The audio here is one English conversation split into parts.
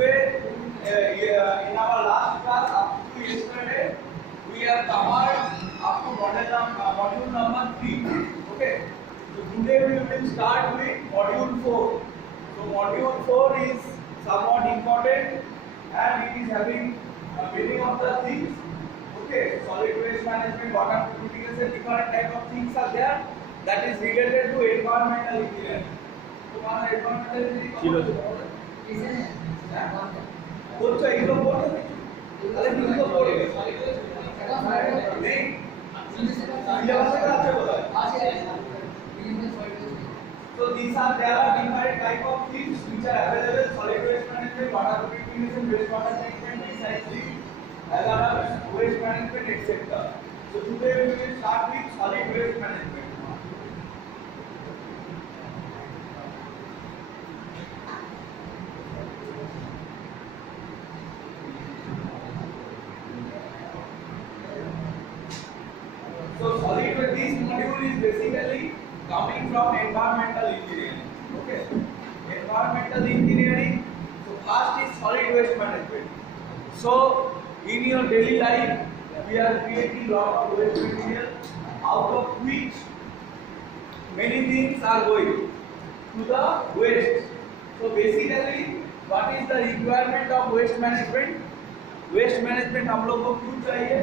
today in our last class up to yesterday we have covered up to module number 3. Okay. So today we will start with module 4. So module 4 is somewhat important and it is having many of the things. Okay. Solid waste management, water purification, different type of things are there that is related to environmental engineering. So हमारा environmental engineering बोल चाहिए तो बोल अरे तुम तो बोल नहीं सिलेबस का अच्छा बोला so these are there are different type of things which are available: solid waste management, water purification, wastewater treatment, recycling, hazardous waste management, etc. So today we will start with solid waste management. So solid waste, this module is basically coming from environmental engineering. Okay, environmental engineering. So first is solid waste management. So in your daily life, we are creating lot of waste material, out of which many things are going to the waste. So basically, what is the requirement of waste management? Waste management हम लोग को क्यों चाहिए?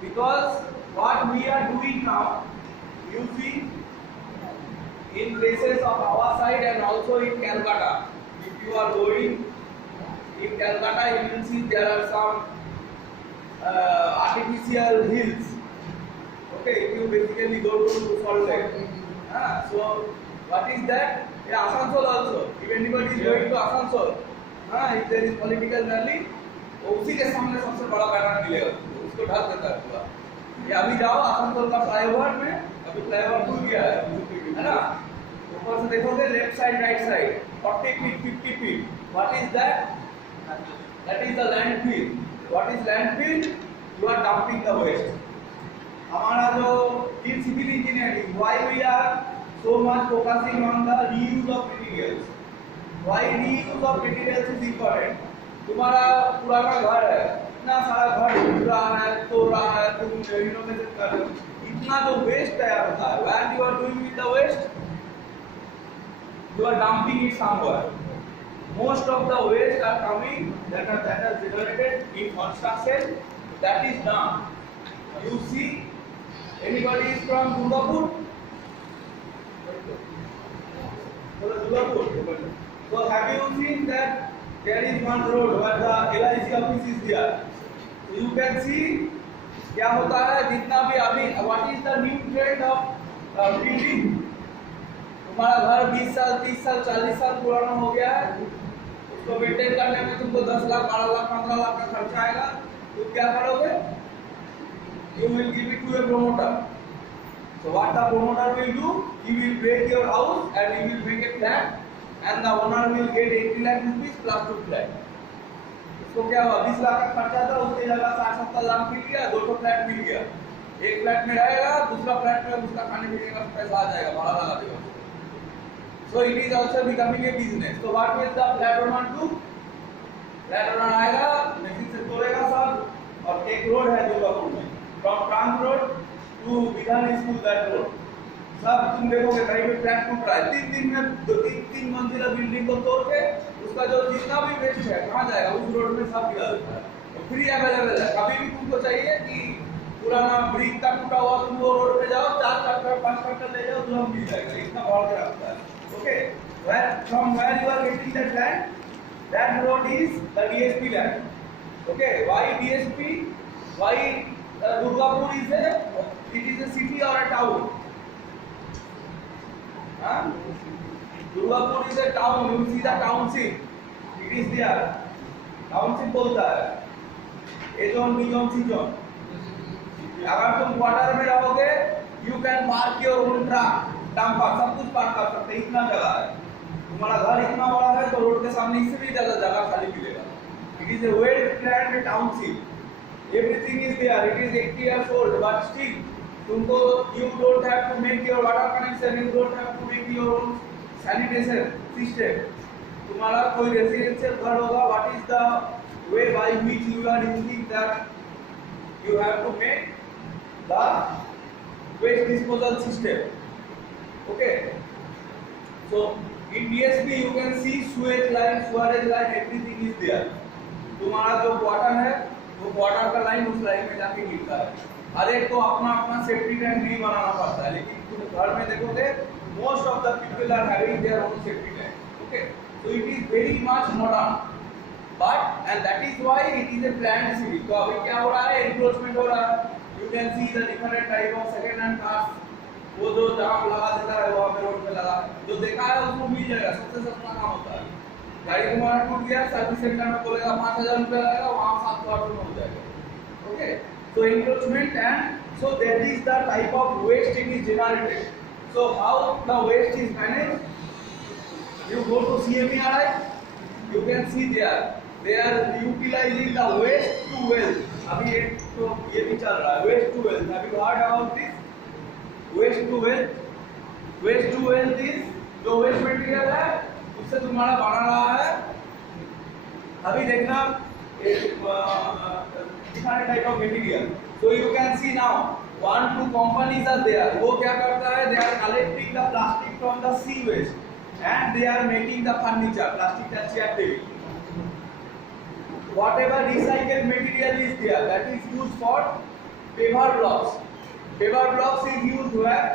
Because what we are doing now, you see, in places of our side and also in Calcutta, if you are going in Calcutta, you will see there are some artificial hills. Okay, if you basically go to Salt Lake. So what is that? In Asansol also. If anybody is going to Asansol, if there is political rally, उसी के सामने सबसे बड़ा banner मिलेगा, उसको ढक देता है पूरा। ये अभी जाओ आसनसोल का फ्लाईओवर में, अभी फ्लाईओवर खुल गया है ना? ऊपर से देखोगे left side right side 40 feet 50 feet. What is that? That is the landfill. What is landfill? You are dumping the waste. हमारा जो in civil engineering, why we are so much focusing on the reuse of materials? Why reuse of materials is important? तुम्हारा पुराना घर है, इतना सारा घर टूट रहा है, तोड़ रहा है, तुम रिनोवेशन कर रहे हो, इतना जो वेस्ट तैयार होता है, when you are doing with the waste, you are dumping it somewhere. Most of the waste are coming that are generated in construction. That is done. You see, anybody is from Durgapur? Durgapur. So have you seen that there is one road where the LIC office is there? So you can see क्या होता है, जितना भी अभी what is the new trend of building? तुम्हारा घर 20 साल 30 साल 40 साल पुराना हो गया है, उसको मेंटेन करने में तुमको 10 लाख 12 लाख 15 लाख का खर्चा आएगा, तो क्या करोगे? You will give it to a promoter. So what the promoter will do? He will break your house and he will make a flat and the owner will get 80 lakh rupees plus 2 flat. उसको क्या हुआ? 20 लाख का खर्चा था, उसकी जगह 60-70 लाख मिल गया, 2 flat मिल गया। एक फ्लैट में रहेगा, दूसरा फ्लैट में उसका खाने पीने का पैसा आ जाएगा, भाड़ा लगा देगा। So it is also becoming a business. So what will the flat owner do? Flat owner आएगा, मशीन से तोड़ेगा सब, और एक रोड है दुर्गापुर में, from Trunk Road to विधान स्कूल that road, सब तुम देखोगे कहीं भी फ्लैट टूट रहा है, 3 दिन में 2-3 मंजिला बिल्डिंग को तोड़ के उसका जो जितना भी वेस्ट है कहाँ जाएगा? उस रोड में सब गिरा देता है। फ्री अवेलेबल है, कभी भी तुमको चाहिए कि पुराना ब्रिक का टूटा हुआ, तुम वो रोड पे जाओ, 4 ट्रैक्टर 5 ट्रैक्टर ले जाओ, तुरंत मिल जाएगा, इतना भाव के रखता है। Okay, from where you are getting that land, that road is the DSP land. Okay, why DSP? Why Durgapur it is a city or a town? Durgapur is a town. You see the township. It is there. Township बोलता है। A zone, B zone, C zone. अगर तुम quarter में रहोगे, you can park your own truck. Dumper सब कुछ park कर सकते हैं, इतना जगह है। तुम्हारा घर इतना बड़ा है तो रोड के सामने इससे भी ज्यादा जगह खाली मिलेगा। It is a well planned township. Everything is there. It is 80 years old, but still तुमको you don't have to make your water connection, you don't have to make your own sanitation system. तुम्हारा कोई residential घर होगा, what is the way by which you are using that you have to make the waste disposal system. Okay, so in DSP you can see sewage line, sewerage line, everything is there. तुम्हारा जो quarter है वो quarter का line उस line में जाके गिरता है। हर एक को अपना अपना सेफ्टी टैंक नहीं बनाना पड़ता है, लेकिन तुम घर में देखोगे most of the people are having their own safety tank. Okay, so it is very much modern, but and that is why it is a planned city. तो अभी क्या हो रहा है, एनक्रोचमेंट हो रहा है। You can see the different type of second hand cars, वो जो जाम लगा देता है वहाँ पे रोड पे लगा, जो देखा है उसको मिल जाएगा, सबसे सस्ता काम होता है। गाड़ी तुम्हारा टूट गया, सर्विस सेंटर में बोलेगा 5000 रुपये लगेगा, वहाँ 700-800 में हो जाएगा। Okay, so encroachment, and so that is the type of waste it is generated. So how the waste is managed? You go to CMERI, you can see they are utilizing the waste to wealth. अभी ये भी चल रहा है, waste to wealth. Have you heard about this? Waste to wealth. Waste to wealth is जो waste material है उससे तुम्हारा बना रहा है। अभी देखना different type of material. So you can see now 1-2 companies are there. वो क्या करता है? They are collecting the plastic from the sea waste and they are making the furniture, plastic that chair table. Whatever recycled material is there, that is used for paver blocks. Paver blocks is used where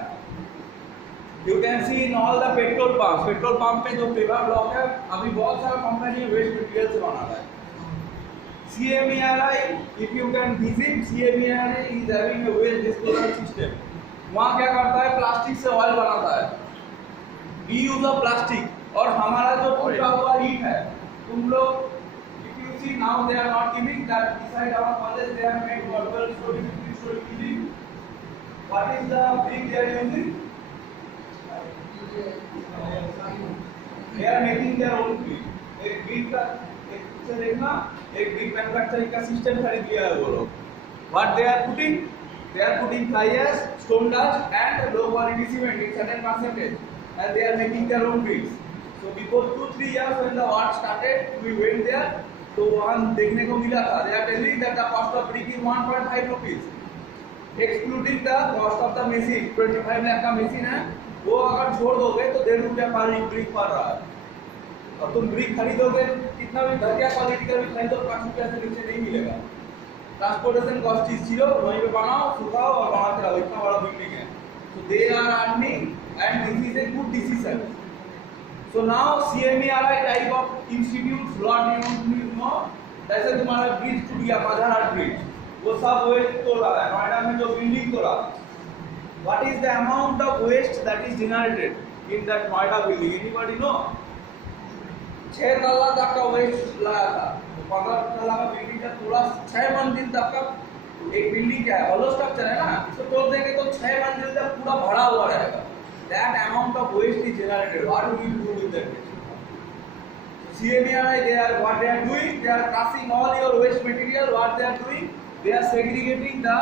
you can see in all the petrol pumps. Petrol pump पे जो paver block है, अभी बहुत सारा company waste material से बना रहा है। CMERI, if you can visit, CMERI is having a waste disposal system. वहाँ क्या करता है? प्लास्टिक से ऑयल बनाता है, रीयूज ऑफ प्लास्टिक। और हमारा जो टूटा हुआ ईंट है, तुम लोग if you see now they are not giving that beside our college they have made 12 story 15 story building. What is the brick they are using? They are making their own brick. एक brick का एक से देखना, एक brick manufacturing का system खरीद लिया है वो लोग। What they are putting? They are putting fly ash, stone dust and low quality cement in certain percentage, and they are making their own bricks. So before 2-3 years when the war started, we went there. तो वहाँ देखने को मिला था, they are telling that the cost of brick is 1.5 rupees, excluding the cost of the machine. 25 lakh का machine है, वो अगर छोड़ दोगे तो 1.5 रुपया पर ब्रिक पड़ रहा है। और तुम ब्रिक खरीदोगे कितना भी घटिया क्वालिटी का भी खरीदो, 5 रुपया से नीचे नहीं मिलेगा। ट्रांसपोर्टेशन कॉस्ट इज 0, वहीं पे बनाओ, सुखाओ और बनाते रहो, इतना बड़ा बिल्डिंग है। So they are earning and this is a good decision. So now CMERI type of institutes, lot you know, जैसे तुम्हारा ब्रिज टूट गया, माधवराज ब्रिज, वो सब वेस्ट तोड़ रहा है। नोएडा में जो बिल्डिंग तोड़ा, what is the amount of waste that is generated in that Noida building? Anybody know? 6 तल्ला तक का वेस्ट लगा था। 15 तल्ला का बिल्डिंग का पूरा 6 मंजिल तक का एक बिल्डिंग क्या है, होलो स्ट्रक्चर है ना, इसको तोड़ देंगे तो 6 मंजिल तक पूरा भरा हुआ रहेगा। That amount of waste is generated. What will you do with that waste? CMERI, what they are doing, they are crushing all your waste material. What they are doing, they are segregating the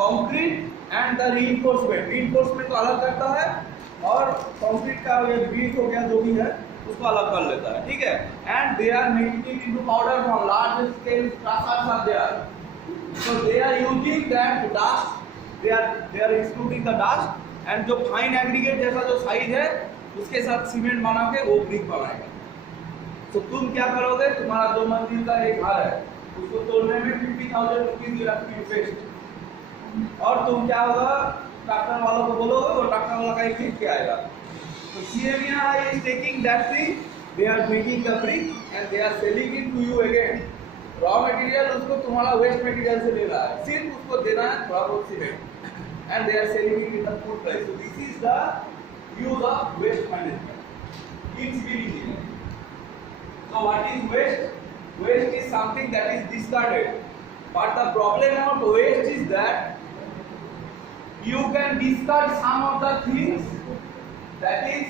concrete and the reinforcement. Reinforcement को अलग करता है और concrete का ये brick हो गया जो भी है उसको अलग कर लेता है, ठीक है? And they are making it into powder from large scale crushers are there. So they are using that dust. They are excluding the dust and जो fine aggregate जैसा जो size है उसके साथ सीमेंट बना के वो ब्रिक बनाएगा। तो तुम क्या करोगे? तुम्हारा 2 मंजिल का एक घर है, उसको तोड़ने में 50,000 rupees you have to invest. और तुम क्या होगा, ट्रैक्टर वालों को बोलोगे, वो ट्रैक्टर वाला का खींच के आएगा। तो CMERI is taking that thing, they are making the brick and they are selling it to you again. Raw material उसको तुम्हारा वेस्ट मटेरियल से ले रहा है, सिर्फ उसको देना है थोड़ा बहुत cement, and they are selling it in the full price. So this is the use of waste management in civil engineering. So what is waste? Waste is something that is discarded. But the problem of waste is that you can discard some of the things that is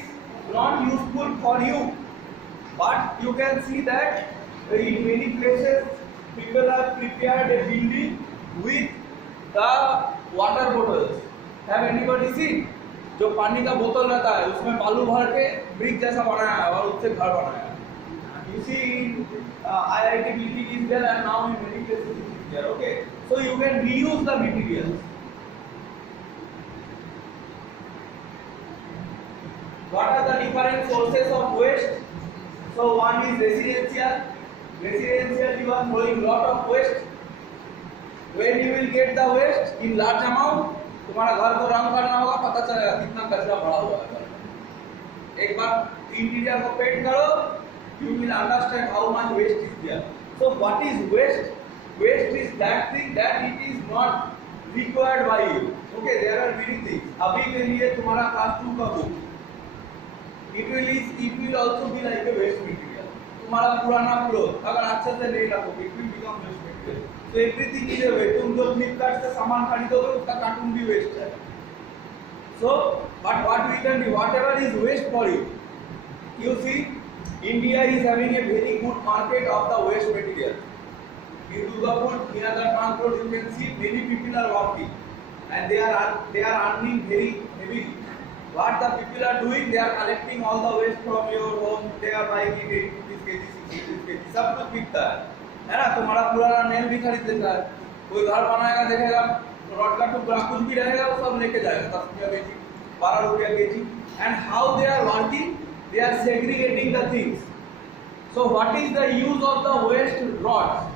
not useful for you. But you can see that in many places people have prepared a building with the water bottles. Have anybody seen? जो पानी का बोतल रहता है उसमें बालू भर के ब्रिक जैसा बनाया है और उससे घर बनाया है। You see, IIT BT is there and now in many places it is there. Okay, so you can reuse the materials. What are the different sources of waste? So one is residential. Residential, you are throwing lot of waste. When you will get the waste in large amount, तुम्हारा घर को रंग करना होगा, पता चलेगा कितना कचरा भरा हुआ है घर में। एक बार इंटीरियर को पेंट करो, you will understand how much waste is there. So what is waste? Waste is that thing that it is not required by you. Okay, there are many things. अभी के लिए तुम्हारा class 2 का book, it will also be like a waste material. तुम्हारा पुराना cloth अगर अच्छे से नहीं रखोगे, it will become waste material. So everything is a waste. तुम जो फ्लिपकार्ट से सामान खरीदोगे उसका कार्टून भी वेस्ट है. So but what we can do, whatever is waste for you, you see, India is having a very good market of the waste material. In Durgapur, near the trunk road, you can see many people are working, and they are earning very heavily. What the people are doing, they are collecting all the waste from your home. They are buying it 8 rupees kg, 6 rupees kg, सब कुछ बिकता है ना? तुम्हारा पुराना nail भी खरीद लेता है, कोई घर बनाएगा देखेगा रॉड का टुकड़ा कुछ भी रहेगा वो सब लेके जाएगा 10 रुपया केजी, 12 रुपया KG. And how they are working, they are segregating the things. So what is the use of the waste rods?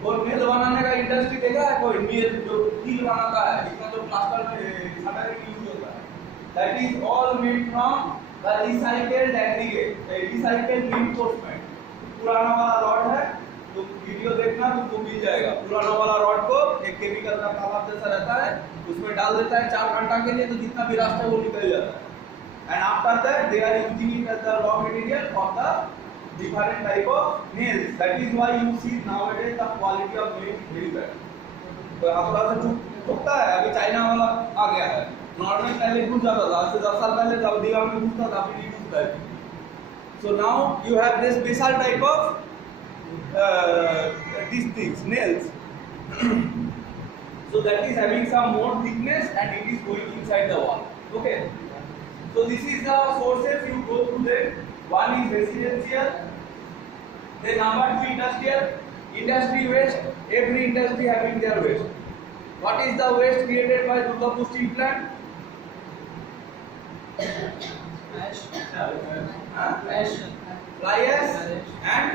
और नेल बनाने का इंडस्ट्री देखा है कोई? नेल जो कील बनाता है, इसका जो प्लास्टर में छाटा के यूज होता है, that is all made from the recycled aggregate, recycled reinforcement. पुराना वाला रॉड है, तो वीडियो देखना तुमको मिल जाएगा. पुराना वाला रॉड को एक केमिकल का तालाब जैसा रहता है, उसमें डाल देता है 4 घंटा के लिए, तो जितना भी रास्ता है वो निकल जाता है. And after that they are using it as the raw material for the different type of nails. That is why you see nowadays the quality of nail is very bad. तो थोड़ा सा टूटता है. अभी चाइना वाला आ गया है. Normal पहले घुस जाता था, आज से 10 साल पहले जब दीवार में घुसता था, अभी नहीं घुसता है. So now you have this special type of these things, nails. So that is having some more thickness and it is going inside the wall. Okay. So this is the sources, you go through them. One is residential, then number 2 industrial. Industry waste, every industry having their waste. What is the waste created by Durgapur Steel Plant? Fly ash and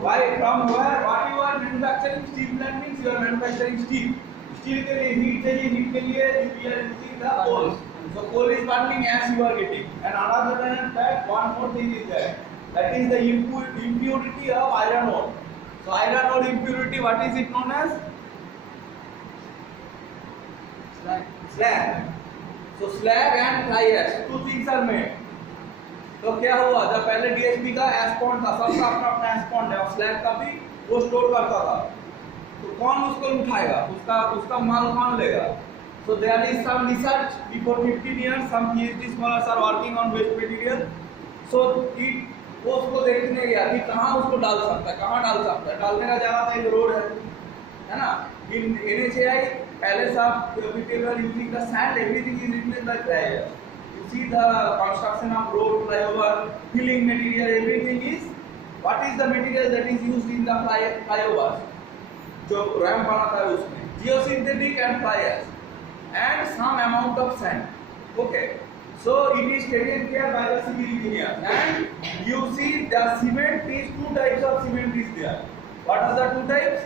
why, from where, what you are manufacturing? Steel plant means you are manufacturing steel. Steel के लिए heat चाहिए, heat के लिए you are using the coal. So coal is burning as you are getting. And other than that, one more thing is there. That is the impurity of iron ore. So iron ore impurity, what is it known as? Slag. So slag and fly ash, 2 things are made. तो क्या हुआ, जब पहले DSP का एस्पॉन्ड था, सबका अपना अपना एस्पॉन्ड है, और स्लैग का भी वो स्टोर करता था, तो कौन उसको उठाएगा, उसका माल कौन लेगा? So there is some research before 15 years, some PhD scholars are working on waste material. So वो उसको देखने गया कि कहाँ उसको डाल सकता है, कहाँ डाल सकता है. डालने का जगह था, एक रोड है ना? In NHAI पहले सब people were using the sand, everything is replaced by fly. See the construction of road, flyover, filling material, everything is, what is the material that is used in the flyovers? जो ramp बनाता है उसमें geosynthetic and fly ash and some amount of sand. Okay, so it is taken care by the civil engineer. And you see the cement is 2 types of cement is there. What are the 2 types?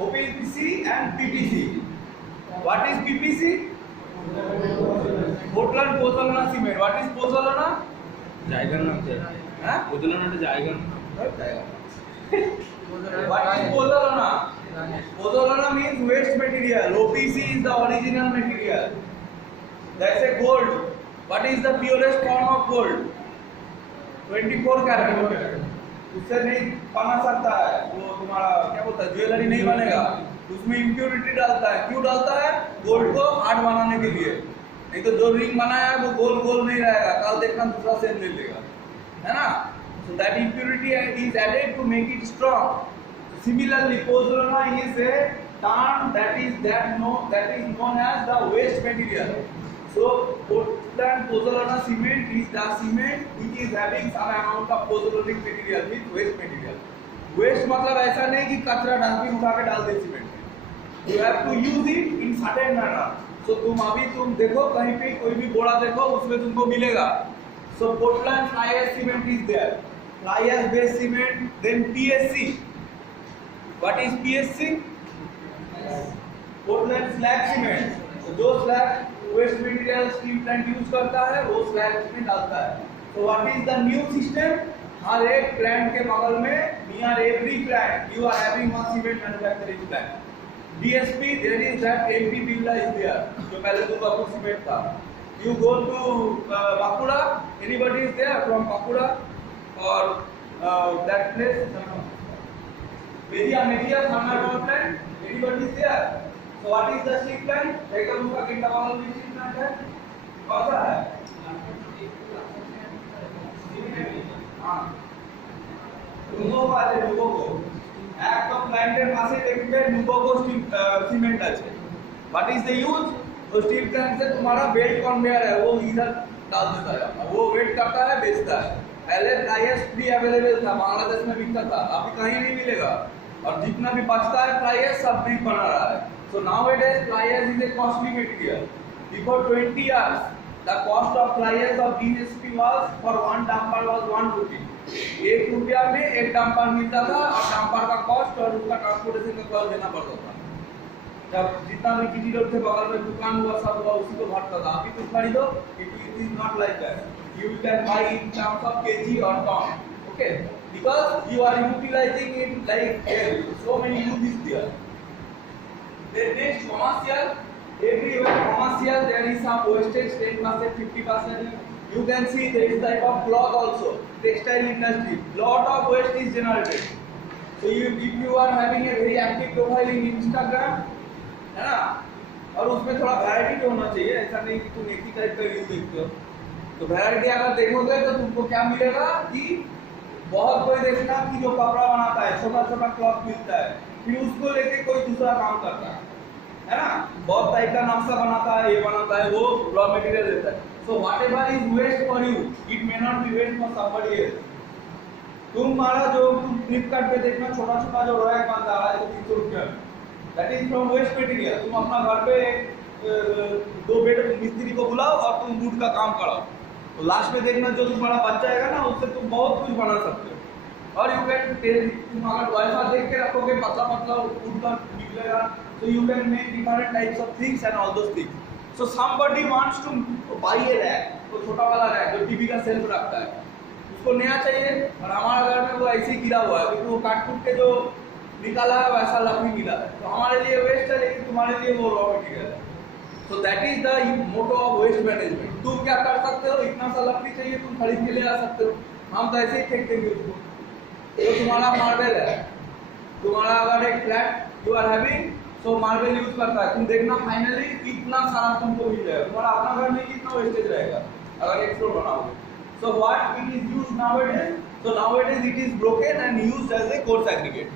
OPC and PPC. What is PPC? Portland Pozzolana cement. What is Pozzolana? জায়গার নাম sir হ্যাঁ, পোজলানাটা জায়গার নাম। What is Pozzolana? Pozzolana means waste material. OPC is the original material. That's a gold. What is the purest form of gold? 24 carat. उससे नहीं बना सकता है, वो तुम्हारा क्या बोलता है, ज्वेलरी नहीं बनेगा. उसमें इम्प्योरिटी डालता है. क्यों डालता है? गोल्ड को हार्ड बनाने के लिए. नहीं तो जो रिंग बनाया है वो गोल गोल नहीं रहेगा, कल देखना दूसरा शेप ले लेगा, है ना? So that impurity is added to make it strong. Similarly, Pozzolana is a term that is known as the waste material. So Portland pozzolana cement is the cement which is having some amount of pozzolanic material with waste material. Waste मतलब ऐसा नहीं कि कचरा dustbin उठा के डाल दे cement में. You have to use it in certain manner. So तुम देखो कहीं पे कोई भी बोरा देखो उसमें तुमको मिलेगा. So Portland fly ash cement is there. Fly ash based cement, then PSC. What is PSC? Portland slag cement. So जो slag waste material steel plant use करता है वो स्लैब में डालता है. तो what is the new system? हर एक प्लांट के बगल में near every plant you are having one cement manufacturing plant. DSP there is that MP Birla is there जो पहले दुर्गापुर सीमेंट था. You go to Bankura, anybody is there from Bankura और that place Mejia thermal power plant, anybody is there. So what is the steel plant? देखो उसका कितना वाला भी steel plant है? कौन सा है? हाँ. नुबोको আছে नुबोको. एक तो plant এর পাশে দেখবে नुबोको सीमेंट আছে. What is the use? तो steel plant से तुम्हारा बेल्ट कन्वेयर है वो इधर डाल देता है. वो वेट करता है बेचता है. पहले प्राइस फ्री अवेलेबल था, बांग्लादेश में बिकता था, अभी कहीं नहीं मिलेगा. और जितना भी बचता है प्राइस सब ब्रिक बना रहा है. So nowadays fly ash is a costly material. Before 20 years, the cost of fly ash of DSP was for one dumper was 1 rupee. 1 रुपया में एक डंपर मिलता था और डंपर का कॉस्ट और उसका ट्रांसपोर्टेशन का कॉस्ट देना पड़ता था. जब जितना भी जीटी रोड के बगल में दुकान हुआ सब हुआ उसी को भरता था. अभी तुम खरीदो, it is not like that. You can buy in terms of kg or ton. Okay? Because you are utilizing it like so many use is there. Then next commercial, everywhere commercial there is some wastage 10%, 50%. You can see there is type of cloth also. Textile industry, lot of waste is generated. So if you are having a very active profile in Instagram, है ना, और उसमें थोड़ा variety तो होना चाहिए. ऐसा नहीं कि तुम एक ही टाइप का रील देखते हो. तो वैरायटी अगर देखोगे तो तुमको क्या मिलेगा कि बहुत कोई देखना कि जो कपड़ा बनाता है छोटा छोटा क्लॉथ मिलता है, फिर उसको लेके कोई दूसरा काम करता है ना. बहुत टाइप का नक्शा बनाता है, ये बनाता है, वो रॉ मटेरियल देता है. So whatever is waste for you it may not be waste for somebody else. तुम्हारा जो तुम फ्लिपकार्ट पे देखना छोटा छोटा जो रैक बनता है 300 रुपया में, that is from waste material. तुम अपना घर पे 2 बेड मिस्त्री को बुलाओ और तुम वुड का काम कराओ, तो लास्ट में देखना जो तुम्हारा बच जाएगा ना उससे तुम बहुत कुछ बना सकते हो. और यू कैन तुम अगर वैसा देख के रखोगे पतला पतला वुड का निकलेगा, so you can make different types of things and all those things. So somebody wants to buy a rack, तो छोटा वाला रैक जो टीवी का सेल्फ रखता है उसको नया चाहिए, और हमारे घर में वो ऐसे ही गिरा हुआ है क्योंकि वो काट कूट के जो निकाला है वैसा लकड़ी मिला है, तो हमारे लिए वेस्ट है लेकिन तुम्हारे लिए वो रॉ मटेरियल है. So that is the motto of waste management. तुम क्या कर सकते हो, इतना सा लकड़ी चाहिए तुम खरीद के ले आ सकते हो, हम तो ऐसे ही फेंक देंगे उसको. तो तुम्हारा मार्बल है, तुम्हारा अगर एक flat you are having, so marble use करता है, तुम देखना फाइनली इतना सारा तुमको मिल जाएगा. तुम्हारा अपना घर में कितना वेस्टेज रहेगा अगर एक फ्लोर बनाओगे. So what it is used nowadays, so nowadays it is broken and used as a coarse aggregate.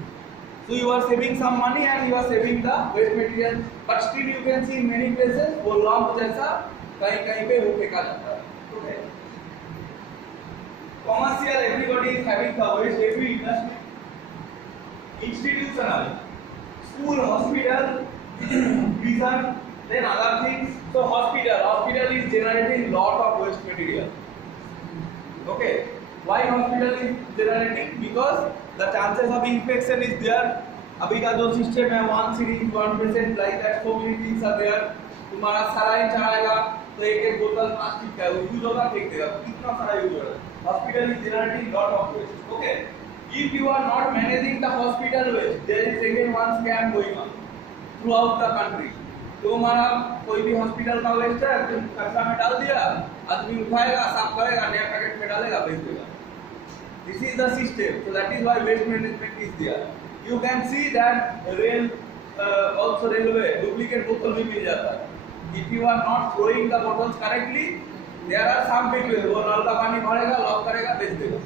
So you are saving some money and you are saving the waste material, but still you can see in many places वो lump जैसा कहीं कहीं पे वो फेंका जाता है. Okay. Commercial, everybody is having the waste, every industry. Institutional, school, hospital, prison, then other things. So hospital is generating lot of waste material. Okay. Why hospital is generating? Because the chances of infection is there. अभी का जो system है 1 syringe 1 patient like that, so many things are there. तुम्हारा saline चढ़ाएगा तो एक बोतल plastic का use होगा, फेंक देगा, कितना सारा यूज हो रहा है. Hospital is generating lot of waste. Okay. If you are not managing the hospital waste, there is again one scam going on throughout the country. तो हमारा कोई भी हॉस्पिटल का वेस्ट है तुम कचरा में डाल दिया, आदमी उठाएगा, साफ करेगा, नया पैकेट में डालेगा, बेच देगा. This is the system. So that is why waste management is there. You can see that rail, also railway, duplicate bottle भी मिल जाता है. If you are not throwing the bottles correctly, there are some people वो नल का पानी भरेगा, lock करेगा, बेच देगा.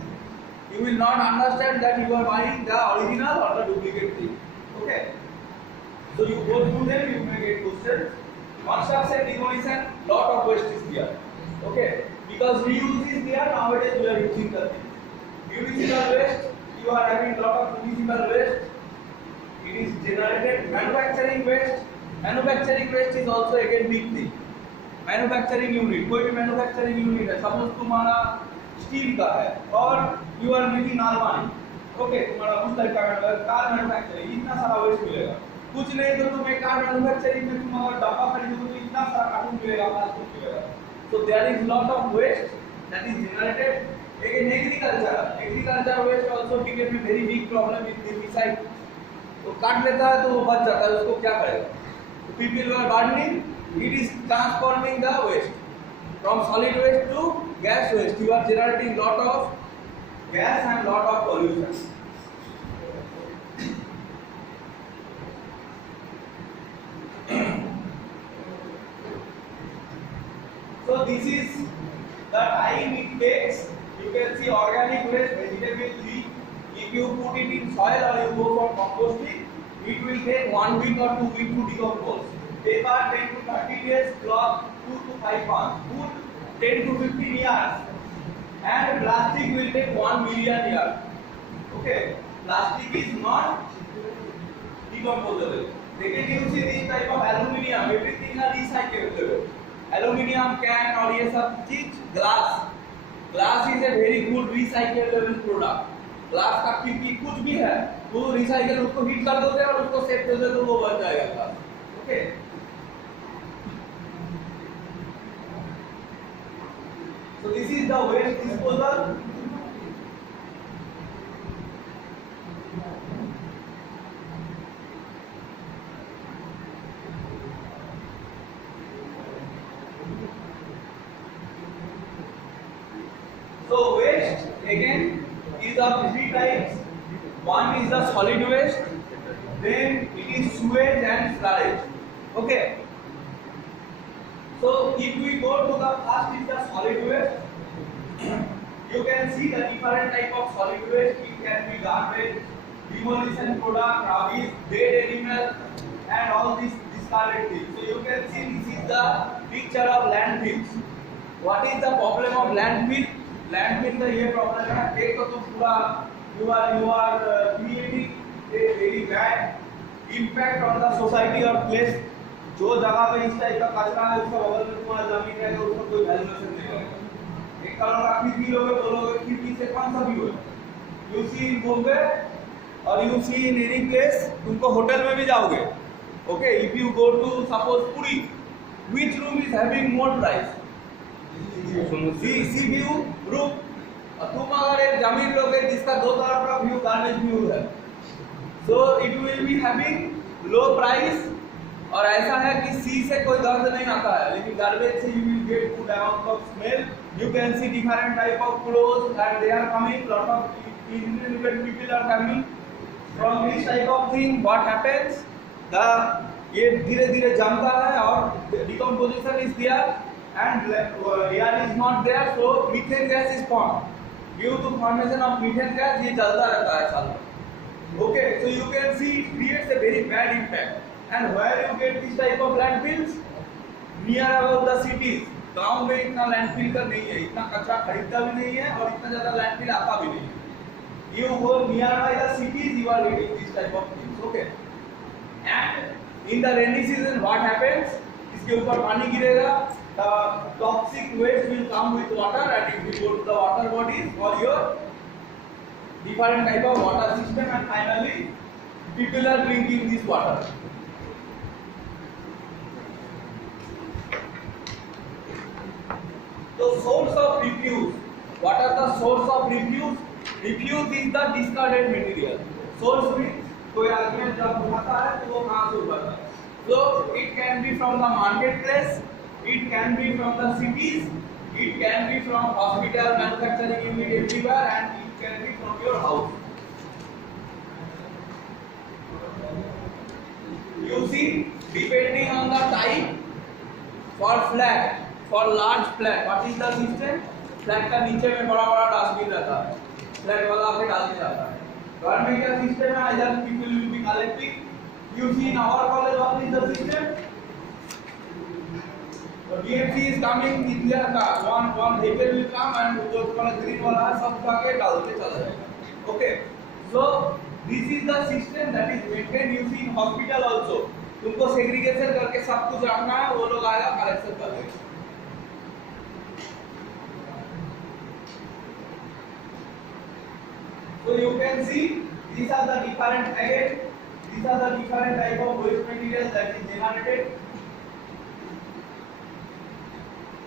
You will not understand that you are buying the original or the duplicate thing. Okay. So you go through them, you may get questions. Construction, demolition, lot of waste is there. Okay, because reuse is there, nowadays we are using the thing. Municipal waste, you are having lot of municipal waste. It is generated. Manufacturing waste. Manufacturing waste is also again big thing. Manufacturing unit, कोई भी manufacturing unit है, suppose तुम्हारा steel का है और you are making आलमारी, okay, तुम्हारा उस टाइप का कार मैन्युफैक्चरिंग, इतना सारा वेस्ट मिलेगा. कुछ नहीं तो तुम्हें कार मैन्युफैक्चरिंग में तुम अगर डब्बा खरीदोगे तो इतना सारा कार्टून मिलेगा, प्लास्टिक मिलेगा. So there is lot of waste that is generated. Again, agriculture waste also became a very big problem with the recycle. तो काट लेता है तो वो बच जाता है, उसको क्या करेगा? तो people were burning, it is transforming the waste from solid waste to gas waste. You are generating lot of gas and lot of pollution. So this is the time it takes. You can see organic waste, vegetable leaf. If you put it in soil or you go for composting, it will take 1 week or 2 weeks to decompose. Paper 10 to 30 days, cloth 2 to 5 months, wood 10 to 15 years, and plastic will take 1 million years. Okay, plastic is not decomposable. Second, you see this type of aluminium, everything are recyclable. Aluminium can और ये सब चीज, glass is a very good recyclable product. Glass का PP कुछ भी है वो recycle, उसको हीट कर दोगे और उसको सेट कर दोगे तो वो बन जाएगा glass. Okay, so this is the waste disposal. So waste again is of 3 types. One is the solid waste, then it is sewage and sludge. Okay. So if we go to the first is the solid waste. You can see the different type of solid waste. It can be garbage, demolition product, rubbish, dead animal, and all these discarded things. So you can see this is the picture of landfills. What is the problem of landfill? Landfill का ये problem है, एक तो तुम पूरा you are creating a very bad impact on the society or place. जो जगह पे इस टाइप का कचरा है उसका बगल में तुम्हारा जमीन है तो उसका कोई वैल्यूएशन नहीं होगा. एक करोड़ का खिड़की लोगे बोलोगे खिड़की से कौन सा व्यू है? You see in Bombay और you see in any place, तुमको होटल में भी जाओगे. Okay, if you go to suppose Puri, which room is having more price? C view room. तुम अगर एक जमीन लोगे जिसका दो तरफ का व्यू गार्बेज व्यू है, so it will be having low price. और ऐसा है कि सी से कोई गंध नहीं आता है, लेकिन गार्बेज से you will get good amount of smell. You can see different type of clothes and they are coming, lot of uneducated people are coming from this type of thing. What happens, the ये धीरे धीरे जमता है और decomposition is there and air is not there, so methane gas is formed. Due to formation of methane gas, ये चलता रहता है साल भर. Okay, so you can see it creates a very bad impact. And where you get this type of landfills? Near about the cities. गांव में इतना landfill का नहीं है, इतना कचरा खरीदता भी नहीं है और इतना ज़्यादा landfill आता भी नहीं है. You go nearby the cities, you are getting this type of things. Okay. And in the rainy season, what happens? इसके ऊपर पानी गिरेगा. The toxic waste will come with water and it will go to the water bodies or your different type of water system, and finally people are drinking this water. So source of refuse. What are the source of refuse? Refuse is the discarded material. Source means कोई आदमी जब उठाता है तो वो कहाँ से उठाता है? So it can be from the marketplace. It can be from the cities, it can be from hospital, manufacturing unit, everywhere, and it can be from your house. You see, depending on the type, for flat, for large flat, what is the system? Flat का नीचे में बड़ा बड़ा dustbin रहता है, flat वाला पे डाल दिया जाता है. घर में क्या system है? Either people will be collecting. You see in our college what is the system? So DMC is coming in their car. One vehicle will come and जो तुम्हारा green वाला है सब उठा के डाल के चला जाएगा. Okay. So this is the system that is maintained using hospital also. तुमको segregation करके सब कुछ रखना है, वो लोग आएगा collection कर देंगे. So you can see these are the different again. These are the different type of waste material that is generated.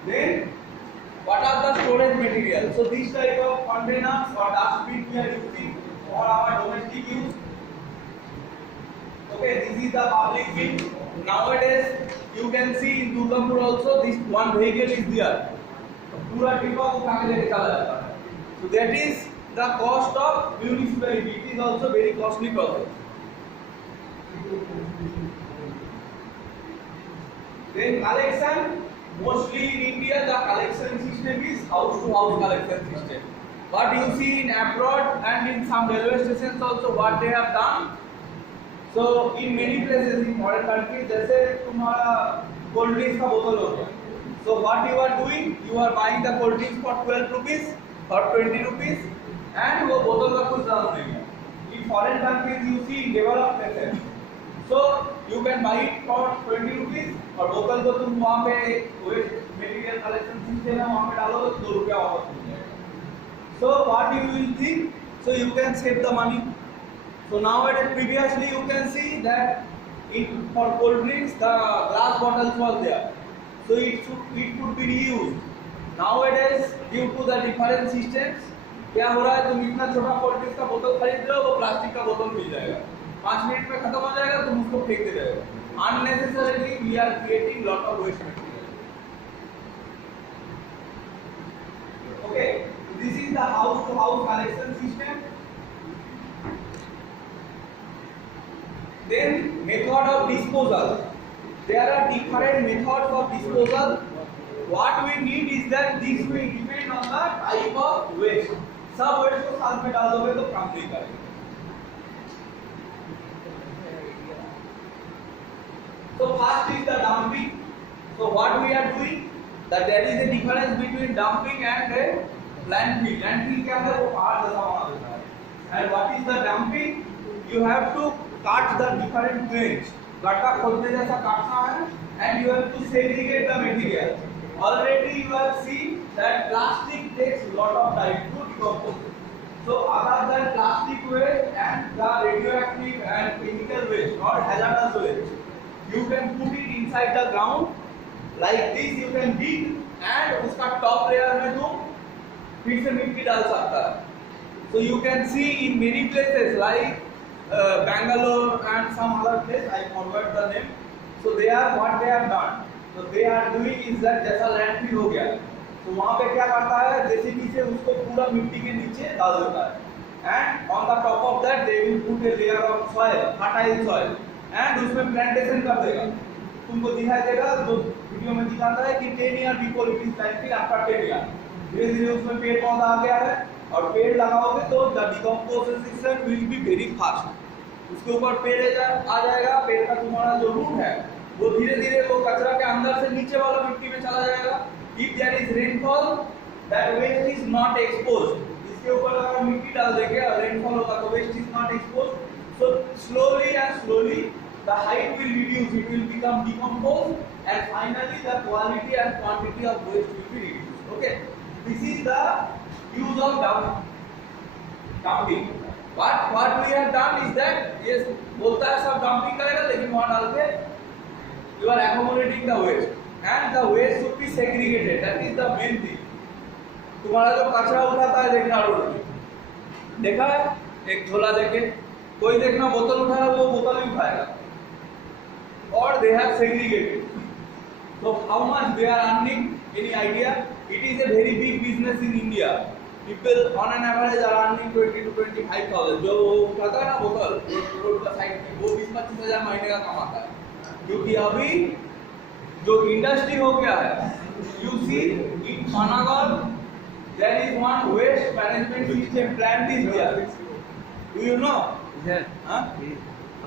Then what are the storage material? So this type of containers or dustbin we are using for our domestic use. Okay, this is the public bin. Nowadays you can see in Durgapur also this one vehicle is there. पूरा डिब्बा उठा के लेके चला जाता है. So that is the cost of municipality. It is also very costly process. Then collection. Mostly in India, the collection system is house-to-house collection system. But you see in abroad and in some railway stations also what they have done. So in many places in foreign countries, जैसे तुम्हारा cold drinks का बोतल हो गया. So what you are doing? You are buying the cold drinks for 12 rupees or 20 rupees, and वो बोतल का कुछ दाम नहीं है. In foreign countries you see in developed places. So you can buy it for 20 rupees और बोतल को तुम वहाँ पे वेस्ट मटेरियल कलेक्शन सिस्टम है वहाँ पे डालो तो 2 रुपया वापस मिल जाएगा. So what you will think? So you can save the money. So nowadays previously you can see that in for cold drinks the glass bottles was there. So it could be reused. Nowadays due to the different systems क्या हो रहा है तुम इतना छोटा cold drinks का बोतल खरीद रहे हो वो प्लास्टिक का बोतल मिल जाएगा. 5 मिनट में खत्म हो जाएगा तुम उसको फेंक दे रहे हो. Unnecessarily we are creating lot of waste material. Okay, this is the house to house collection system. Then method of disposal. There are different methods of disposal. What we need is that this will depend on the type of waste. सब waste को साथ में डाल दोगे तो काम नहीं करेगा. So first is the dumping. So what we are doing? That there is a difference between dumping and a landfill. Landfill क्या है वो पहाड़ जैसा बना देता है. And what is the dumping? You have to cut the different grains. गड्ढा खोदने जैसा काटना है and you have to segregate the material. Already you have seen that plastic takes lot of time to decompose. So other than plastic waste and the radioactive and chemical waste or hazardous waste, you can put it inside the ground like this. You can dig and उसका top layer में तुम फिर से मिट्टी डाल सकता है. So you can see in many places like Bangalore and some other place, I forgot the name. So they are what they have done. So they are doing is that जैसा landfill हो गया तो वहाँ पे क्या करता है JCB से उसको पूरा मिट्टी के नीचे डाल देता है and on the top of that they will put a layer of soil, fertile soil and उसमें प्लांटेशन कर देगा. तुमको दिखाई देगा जो वीडियो में दिखाता है कि 10 year before it is landfill after 10 year धीरे धीरे उसमें पेड़ पौधा आ गया है और पेड़ लगाओगे तो the decomposition will be very fast. उसके ऊपर पेड़ आ जाएगा. पेड़ का तुम्हारा जो रूट है वो धीरे धीरे वो कचरा के अंदर से नीचे वाला मिट्टी में चला जाएगा. If there is rainfall, that waste is not exposed. इसके ऊपर अगर मिट्टी डाल देंगे और rainfall होगा तो waste is not exposed. So slowly and slowly the height will reduce. It will become decomposed and finally the quality and quantity of waste will be reduced. Okay, this is the use of dumping. What we have done is that yes बोलता है सब dumping करेगा लेकिन वहाँ डाल के you are accommodating the waste and the waste should be segregated. That is the main thing. तुम्हारा जो कचरा उठाता है देखना रोड में देखा है एक झोला देके कोई देखना बोतल उठा रहा है वो बोतल भी उठाएगा और they have segregated. So how much they are earning? Any idea? It is a very big business in India. People on an average are earning 20 to 25,000. जो उठाता है ना बोतल रोड का साइड में वो 20-25 हजार महीने का कमाता है. क्योंकि अभी जो इंडस्ट्री हो गया है you see in Panagarh there is one waste management system plant is there. Do you know? Yes. हाँ?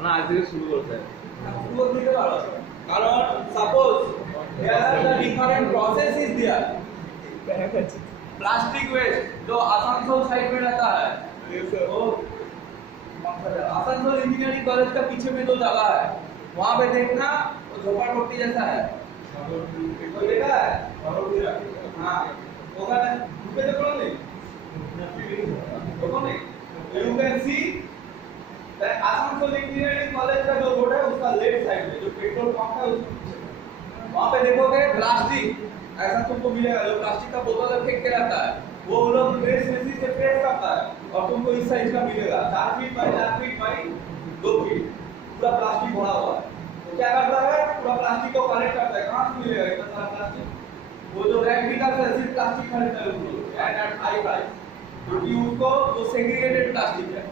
ना आज से शुरू होता है. शुरू होने के बाद कारण suppose there are the different processes there. Plastic waste जो आसनसोल साइड में रहता है, वो आसनसोल इंजीनियरिंग कॉलेज का पीछे में दो जगह है, वहाँ पे देखना झोपड़पट्टी जैसा है, कोई देखा है? हाँ, होगा ना? रुपए देखो नहीं, देखो नहीं, you can see that Asansol engineering college का जो रोड है उसका लेफ्ट साइड में जो पेट्रोल पंप है उसके पीछे, वहाँ पे देखोगे प्लास्टिक ऐसा तुमको मिलेगा, जो प्लास्टिक का बोतल फेंक के रहता है वो लोग प्रेस मशीन से प्रेस करता है और तुमको इस साइज का मिलेगा 4 feet by 4 feet by 2 feet पूरा प्लास्टिक भरा हुआ है। तो क्या करता है, पूरा प्लास्टिक को कलेक्ट करता है, कहाँ से मिलेगा इतना सारा प्लास्टिक? वो जो रैक बिका से सिर्फ प्लास्टिक खरीदता है वो लोग एट हाई प्राइस, क्योंकि उसको जो सेग्रीगेटेड प्लास्टिक है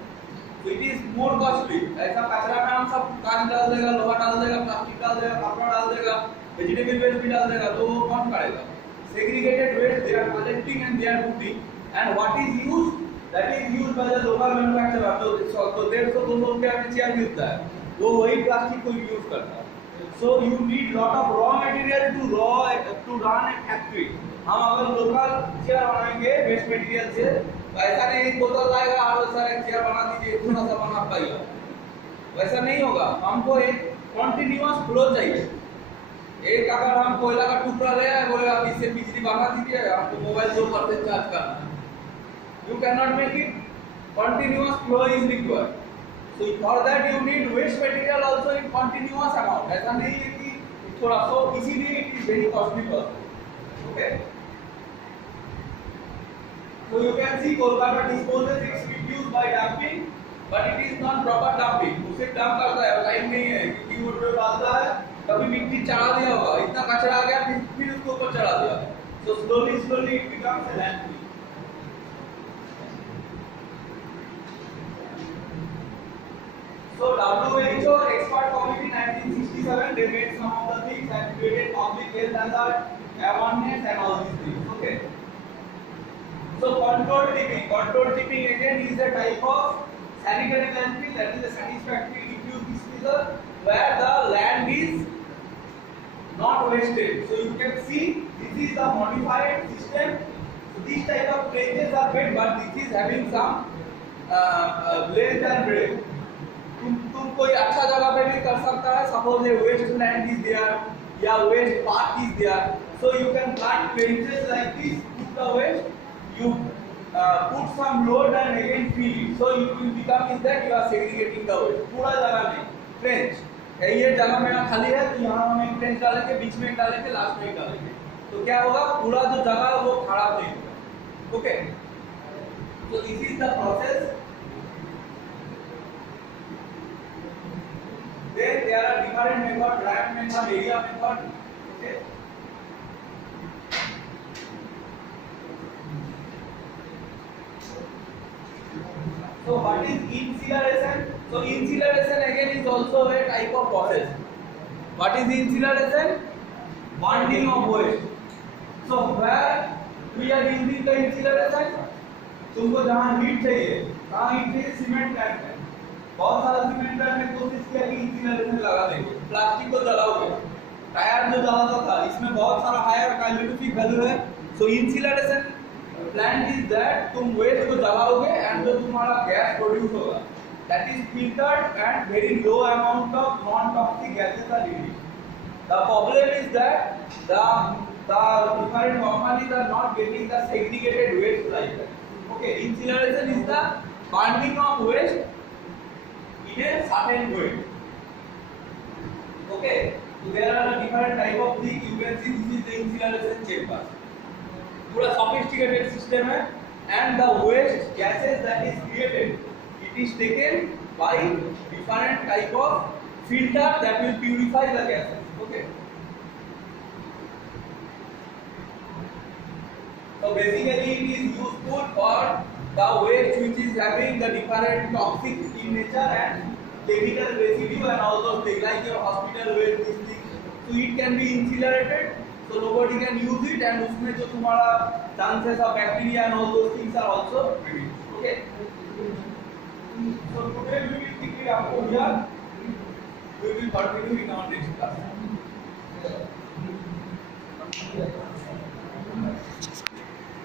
तो इट इज मोर कॉस्टली। ऐसा कचरा में हम सब कांच डाल देगा, लोहा डाल देगा, प्लास्टिक डाल देगा, कपड़ा डाल देगा, वेजिटेबल वेस्ट भी डाल देगा, तो वो कौन करेगा? Segregated waste they are collecting and they are putting, and what is used, that is used by the local manufacturer. तो 150-200 रुपया में चेयर मिलता है, वो वही प्लास्टिक को यूज करता है। So you need lot of raw material to run a factory. हम अगर लोकल चेयर बनाएंगे वेस्ट मटेरियल से तो ऐसा नहीं एक बोतल लाएगा और सारा चेयर बना दीजिए थोड़ा सा बना पाएगा, वैसा नहीं होगा। हमको एक कंटिन्यूअस फ्लो चाहिए। एक अगर हम कोयला का टुकड़ा ले आए, बोले आप इससे बिजली बना दीजिए, आपको मोबाइल 2% चार्ज करना है, you can not make it, continuous flow is required. So for that you need waste material also in continuous amount. ऐसा नहीं है कि थोड़ा सो, इसीलिए it is very costly process. Okay, so you can see Kolkata disposes its refuse by dumping, but it is not proper dumping. उसे dump करता है, time नहीं है, क्योंकि वो जो डालता है कभी मिट्टी चढ़ा दिया होगा, इतना कचरा आ गया फिर उसको ऊपर चढ़ा दिया, so slowly it becomes a landfill. So WHO expert committee 1967 they made some of the things and created public health hazard awareness and all these things. Okay, so control tipping again is a type of sanitary landfill, that is a satisfactory refuse disposal where the land is not wasted. So you can see this is the modified system. So these type of trenches are made, but this is having some length and breadth. तुम कोई अच्छा जगह पे भी कर सकता है, suppose a waste land is there या waste park is there, so you can plant trenches like this, put the waste, you put some load and again fill it, so it will become is that you are segregating the waste. पूरा जगह नहीं, trench ये जगह मेरा खाली है तो यहाँ हम एक ट्रेंच डालेंगे, बीच में एक डालेंगे, लास्ट में एक डालेंगे, तो क्या होगा, पूरा जो जगह है वो खराब नहीं होगा। ओके, तो this is the process. Then there are different method, draft method, area method. Okay, so what is incineration? So incineration again is also a type of process. What is incineration? Burning of waste. So where we are using the incineration? तुमको जहाँ heat चाहिए, कहाँ heat चाहिए? Cement plant में। बहुत सारा cement plant में कोशिश किया कि इन्सिनरेशन लगा देंगे, प्लास्टिक को जलाओगे, टायर जो जलाता था इसमें बहुत सारा हायर कैलोरीफिक वैल्यू है। सो इन्सिनरेशन प्लांट इज दैट तुम वेस्ट को जलाओगे एंड जो तुम्हारा गैस प्रोड्यूस होगा that is filtered and very low amount of non-toxic gases are released. The problem is that the different companies are not getting the segregated waste like that. Okay, incineration is the burning of waste in a certain way. Okay, so there are different type of things. You can see this is the incineration chamber. पूरा sophisticated system है, and the waste gases that is created, it is taken by different type of filter that will purify the gases. Okay. So basically it is useful for the waste which is having the different toxic in nature and chemical residue and all those things like your hospital waste, these things. So it can be incinerated, so nobody can use it, and उसमें जो तुम्हारा chances of bacteria and all those things are also reduced. Okay. So today we will pick it up here. We will continue in our next class.